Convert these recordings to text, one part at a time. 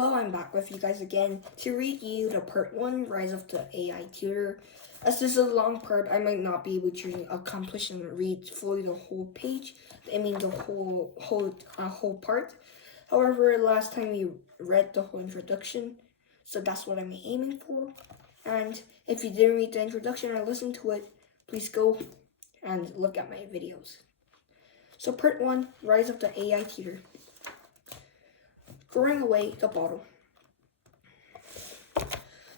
Hello, I'm back with you guys again to read you the part 1, Rise of the AI Tutor. As this is a long part, I might not be able to accomplish and read fully the whole page. The whole part. However, last time we read the whole introduction, so that's what I'm aiming for. And if you didn't read the introduction or listen to it, please go and look at my videos. So part 1, Rise of the AI Tutor. Throwing away the bottle.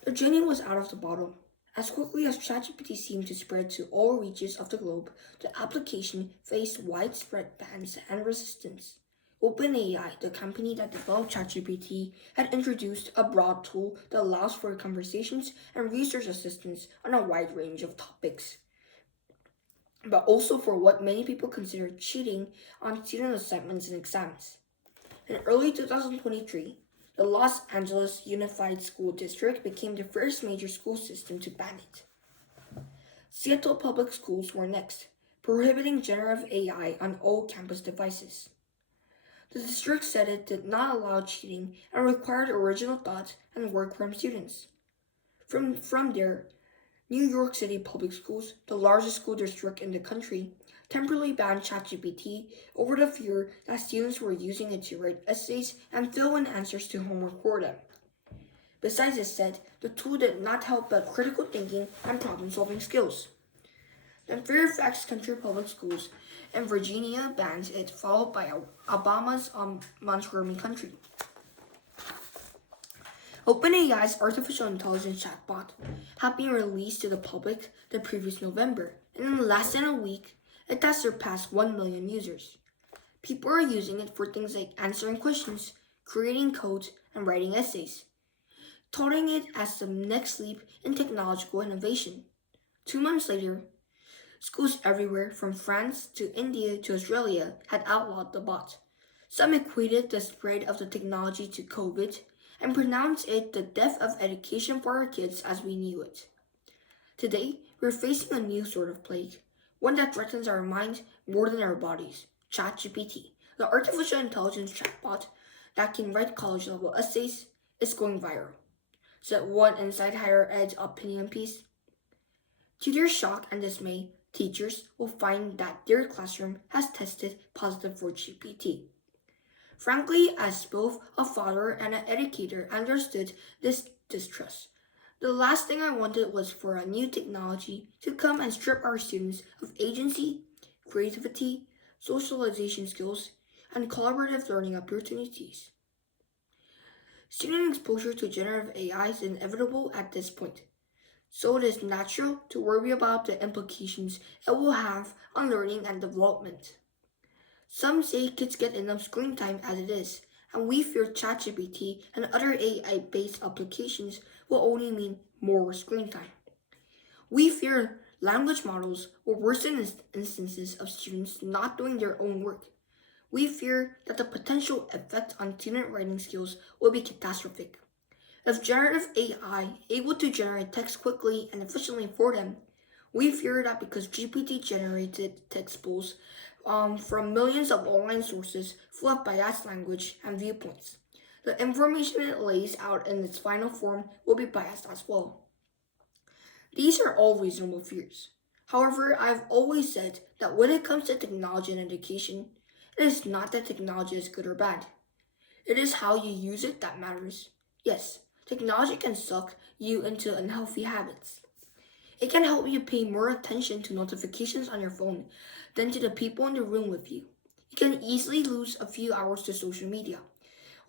The genie was out of the bottle. As quickly as ChatGPT seemed to spread to all reaches of the globe, the application faced widespread bans and resistance. OpenAI, the company that developed ChatGPT, had introduced a broad tool that allows for conversations and research assistance on a wide range of topics, but also for what many people consider cheating on student assignments and exams. In early 2023, the Los Angeles Unified School District became the first major school system to ban it. Seattle Public Schools were next, prohibiting generative AI on all campus devices. The district said it did not allow cheating and required original thought and work from students. From there, New York City Public Schools, the largest school district in the country, temporarily banned ChatGPT over the fear that students were using it to write essays and fill in answers to homework for them. Besides, it said the tool did not help build critical thinking and problem-solving skills. Then Fairfax County Public Schools in Virginia banned it, followed by Alabama's Montgomery County. OpenAI's artificial intelligence chatbot had been released to the public the previous November, and in less than a week, it has surpassed 1 million users. People are using it for things like answering questions, creating codes, and writing essays, touting it as the next leap in technological innovation. 2 months later, schools everywhere from France to India to Australia had outlawed the bot. Some equated the spread of the technology to COVID and pronounced it the death of education for our kids as we knew it. Today, we're facing a new sort of plague, one that threatens our minds more than our bodies. ChatGPT, the artificial intelligence chatbot that can write college-level essays, is going viral, said one Inside Higher Ed opinion piece. To their shock and dismay, teachers will find that their classroom has tested positive for GPT. Frankly, as both a father and an educator understood this distrust, the last thing I wanted was for a new technology to come and strip our students of agency, creativity, socialization skills, and collaborative learning opportunities. Student exposure to generative AI is inevitable at this point, so it is natural to worry about the implications it will have on learning and development. Some say kids get enough screen time as it is, and we fear ChatGPT and other AI-based applications will only mean more screen time. We fear language models will worsen instances of students not doing their own work. We fear that the potential effect on student writing skills will be catastrophic. If generative AI able to generate text quickly and efficiently for them, we fear that because GPT-generated text pools from millions of online sources full of biased language and viewpoints, the information it lays out in its final form will be biased as well. These are all reasonable fears. However, I've always said that when it comes to technology and education, it is not that technology is good or bad. It is how you use it that matters. Yes, technology can suck you into unhealthy habits. It can help you pay more attention to notifications on your phone than to the people in the room with you. You can easily lose a few hours to social media,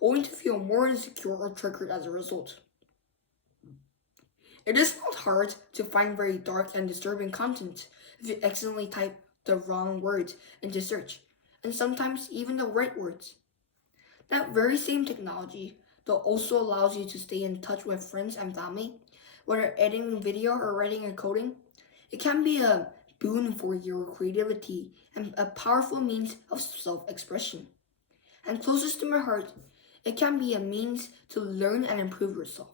only to feel more insecure or triggered as a result. It is not hard to find very dark and disturbing content if you accidentally type the wrong words into search, and sometimes even the right words. That very same technology, though, also allows you to stay in touch with friends and family, whether editing video or writing or coding. It can be a boon for your creativity and a powerful means of self-expression. And closest to my heart, it can be a means to learn and improve yourself.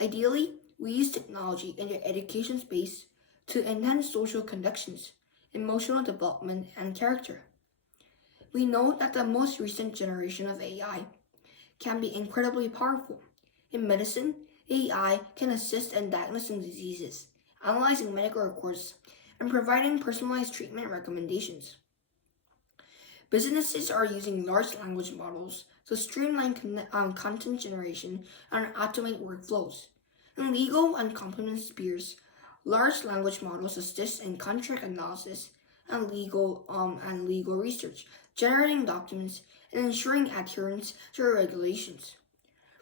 Ideally, we use technology in the education space to enhance social connections, emotional development, and character. We know that the most recent generation of AI can be incredibly powerful. In medicine, AI can assist in diagnosing diseases, analyzing medical records, and providing personalized treatment recommendations. Businesses are using large language models to streamline content generation and automate workflows. In legal and compliance spheres, large language models assist in contract analysis and legal research, generating documents and ensuring adherence to regulations.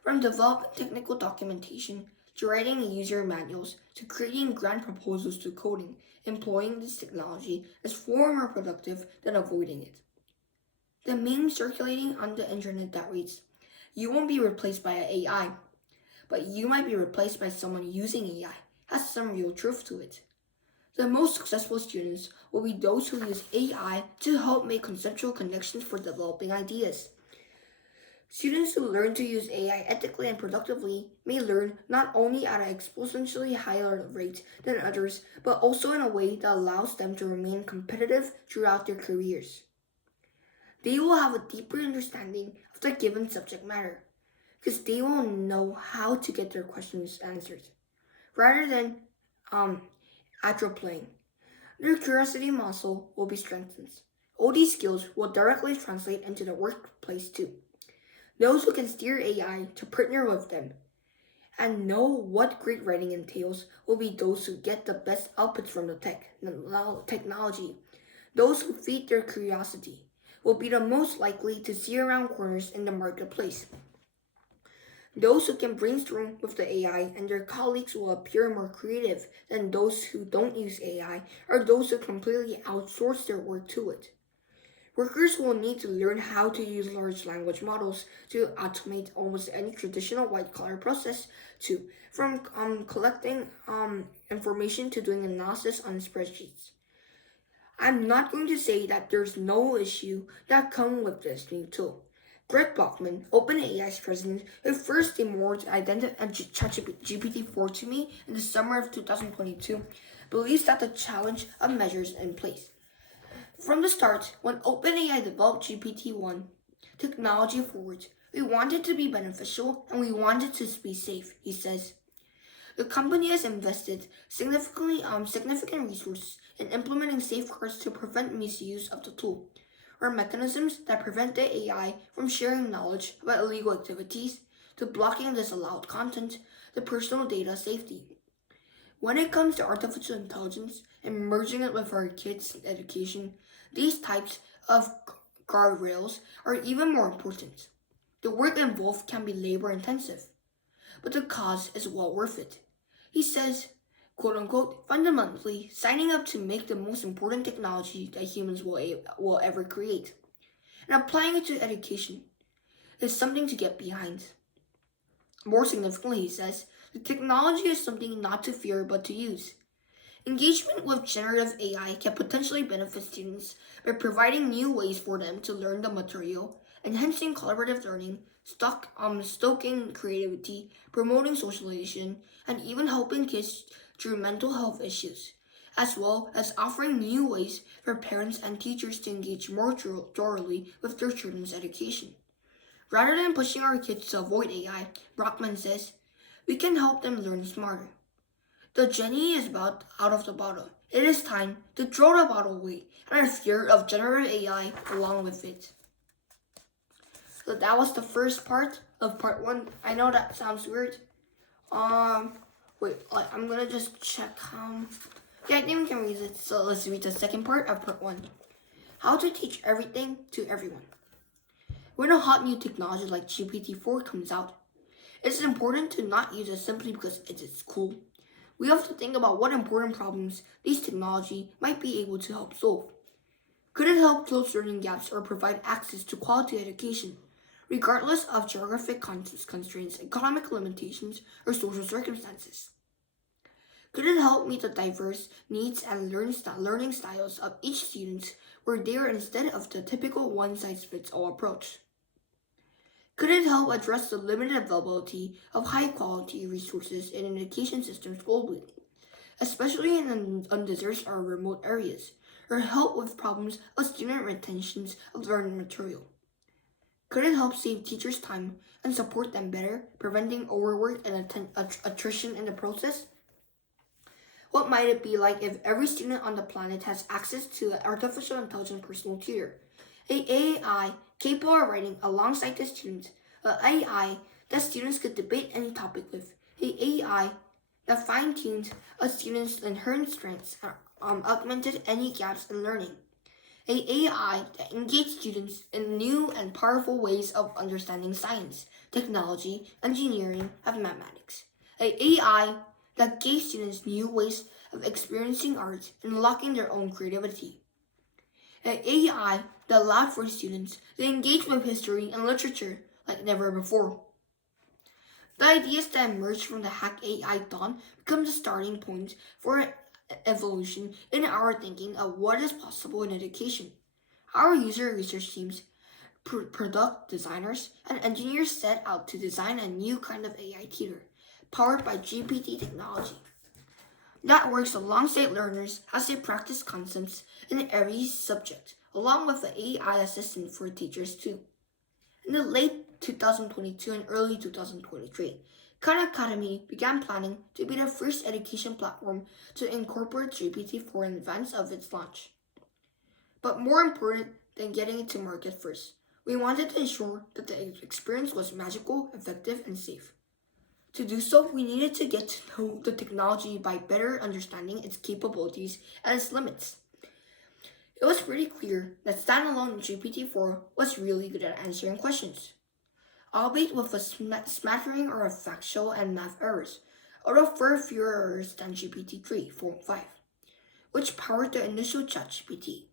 From developing technical documentation to writing user manuals to creating grant proposals to coding, employing this technology is far more productive than avoiding it. The meme circulating on the internet that reads, "You won't be replaced by AI, but you might be replaced by someone using AI," has some real truth to it. The most successful students will be those who use AI to help make conceptual connections for developing ideas. Students who learn to use AI ethically and productively may learn not only at an exponentially higher rate than others, but also in a way that allows them to remain competitive throughout their careers. They will have a deeper understanding of the given subject matter, because they will know how to get their questions answered, rather than atrophying. Their curiosity muscle will be strengthened. All these skills will directly translate into the workplace too. Those who can steer AI to partner with them and know what great writing entails will be those who get the best outputs from the technology. Those who feed their curiosity will be the most likely to see around corners in the marketplace. Those who can brainstorm with the AI and their colleagues will appear more creative than those who don't use AI or those who completely outsource their work to it. Workers will need to learn how to use large language models to automate almost any traditional white-collar process from collecting information to doing analysis on spreadsheets. I'm not going to say that there's no issue that comes with this new tool. Greg Bachman, OpenAI's president, who first demoed ChatGPT-4 to me in the summer of 2022, believes that the challenge of measures in place. From the start, when OpenAI developed GPT-1 technology forward, we wanted it to be beneficial and we wanted it to be safe, he says. The company has invested significant resources in implementing safeguards to prevent misuse of the tool, or mechanisms that prevent the AI from sharing knowledge about illegal activities, to blocking disallowed content, to personal data safety. When it comes to artificial intelligence and merging it with our kids' education, these types of guardrails are even more important. The work involved can be labor-intensive, but the cause is well worth it. He says, quote unquote, fundamentally, signing up to make the most important technology that humans will ever create, and applying it to education is something to get behind. More significantly, he says, the technology is something not to fear but to use. Engagement with generative AI can potentially benefit students by providing new ways for them to learn the material, enhancing collaborative learning, stoking creativity, promoting socialization, and even helping kids through mental health issues, as well as offering new ways for parents and teachers to engage more thoroughly with their children's education. Rather than pushing our kids to avoid AI, Brockman says, we can help them learn smarter. The genie is about out of the bottle. It is time to throw the bottle away and the fear of generative AI along with it. So that was the first part of part 1. I know that sounds weird. I'm gonna just check yeah, I think we can read it. So let's read the second part of part 1. How to teach everything to everyone. When a hot new technology like GPT-4 comes out, it's important to not use it simply because it is cool. We have to think about what important problems this technology might be able to help solve. Could it help close learning gaps or provide access to quality education, regardless of geographic constraints, economic limitations, or social circumstances? Could it help meet the diverse needs and learning styles of each student where they are instead of the typical one-size-fits-all approach? Could it help address the limited availability of high-quality resources in education systems globally, especially in undeserved or remote areas, or help with problems of student retentions of learning material? Could it help save teachers time and support them better, preventing overwork and attrition in the process? What might it be like if every student on the planet has access to an artificial intelligence personal tutor? An AI capable of writing alongside the students, an AI that students could debate any topic with, an AI that fine-tunes a student's inherent strengths and augmented any gaps in learning. An AI that engages students in new and powerful ways of understanding science, technology, engineering, and mathematics. An AI that gave students new ways of experiencing art and unlocking their own creativity. An AI that allowed for students to engage with history and literature like never before. The ideas that emerged from the Hack AI dawn become the starting point for evolution in our thinking of what is possible in education. Our user research teams, product designers, and engineers set out to design a new kind of AI tutor, powered by GPT technology, that works alongside learners as they practice concepts in every subject, along with an AI assistant for teachers too. In the late 2022 and early 2023, Khan Academy began planning to be the first education platform to incorporate GPT-4 in advance of its launch. But more important than getting it to market first, we wanted to ensure that the experience was magical, effective, and safe. To do so, we needed to get to know the technology by better understanding its capabilities and its limits. It was pretty clear that standalone GPT-4 was really good at answering questions, albeit with a smattering of factual and math errors, although far fewer errors than GPT-3, 4, and 5, which powered the initial ChatGPT.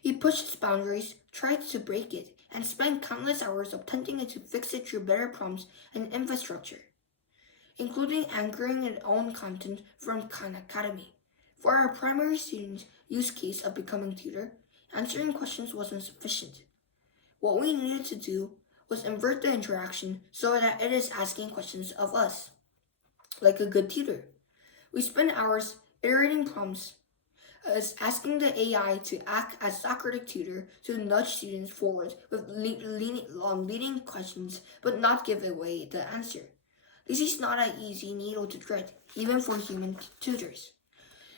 He pushed its boundaries, tried to break it, and spent countless hours attempting to fix it through better prompts and infrastructure, including anchoring its own content from Khan Academy. For our primary students' use case of becoming tutor, answering questions wasn't sufficient. What we needed to do was invert the interaction so that it is asking questions of us, like a good tutor. We spent hours iterating prompts, as asking the AI to act as Socratic tutor to nudge students forward with leading questions but not give away the answer. This is not an easy needle to thread, even for human tutors.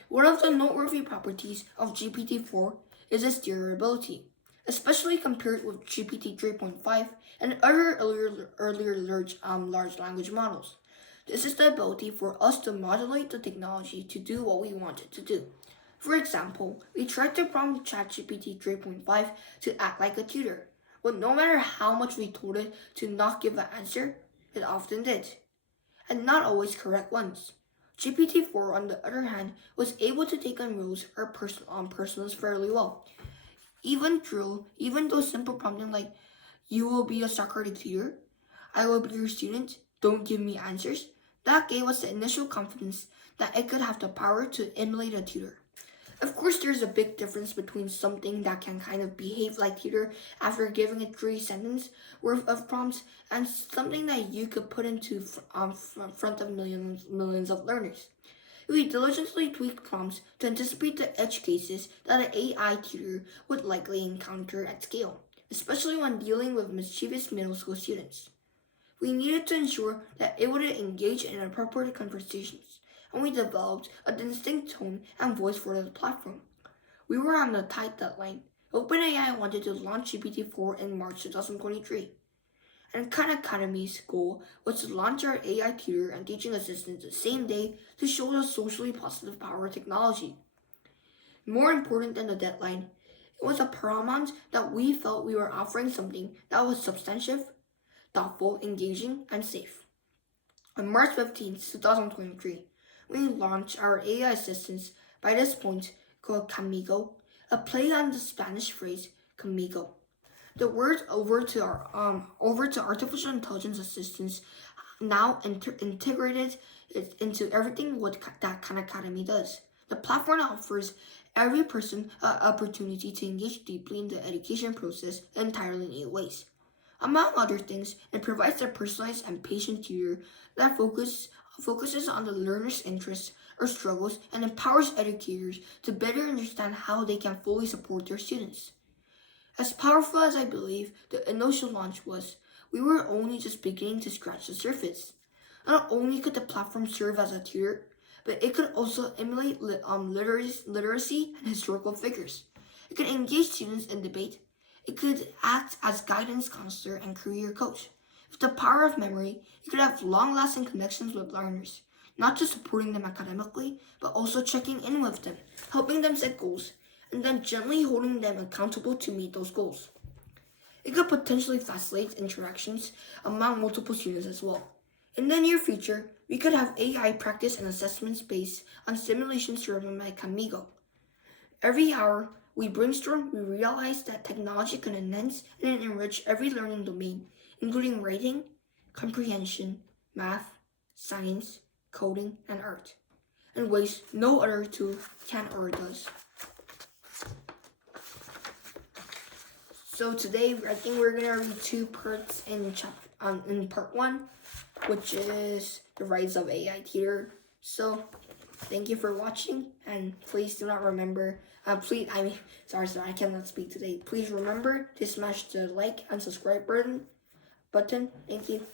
One of the noteworthy properties of GPT-4 is its durability, especially compared with GPT 3.5 and other earlier large language models. This is the ability for us to modulate the technology to do what we want it to do. For example, we tried to prompt ChatGPT 3.5 to act like a tutor, but no matter how much we told it to not give an answer, it often did, and not always correct ones. GPT-4, on the other hand, was able to take on roles or personas fairly well. Even though simple prompting like, "You will be a Socratic tutor," "I will be your student," "Don't give me answers," that gave us the initial confidence that it could have the power to emulate a tutor. Of course, there's a big difference between something that can kind of behave like tutor after giving it 3 sentences worth of prompts and something that you could put into front of millions of learners. We diligently tweak prompts to anticipate the edge cases that an AI tutor would likely encounter at scale, especially when dealing with mischievous middle school students. We needed to ensure that it would engage in appropriate conversations, and we developed a distinct tone and voice for the platform. We were on a tight deadline. OpenAI wanted to launch GPT-4 in March 2023, and Khan Academy's goal was to launch our AI tutor and teaching assistant the same day to show the socially positive power of technology. More important than the deadline, it was a paramount that we felt we were offering something that was substantive, thoughtful, engaging, and safe. On March 15, 2023, we launched our AI assistants, by this point called Camigo, a play on the Spanish phrase conmigo. The word over to artificial intelligence assistants now integrated into everything that Khan Academy does. The platform offers every person an opportunity to engage deeply in the education process in entirely new ways. Among other things, it provides a personalized and patient tutor that focuses on the learner's interests or struggles and empowers educators to better understand how they can fully support their students. As powerful as I believe the initial launch was, we were only just beginning to scratch the surface. Not only could the platform serve as a tutor, but it could also emulate literacy and historical figures. It could engage students in debate. It could act as guidance counselor and career coach. With the power of memory, it could have long-lasting connections with learners, not just supporting them academically, but also checking in with them, helping them set goals, and then gently holding them accountable to meet those goals. It could potentially facilitate interactions among multiple students as well. In the near future, we could have AI practice and assessments based on simulations driven by Camigo. Every hour we brainstorm, we realize that technology can enhance and enrich every learning domain, including writing, comprehension, math, science, coding, and art, in ways no other tool can or does. So today, I think we're gonna read two parts in part one, which is the rise of AI theater. So, thank you for watching, and please do not remember. Sorry, I cannot speak today. Please remember to smash the like and subscribe button. Thank you.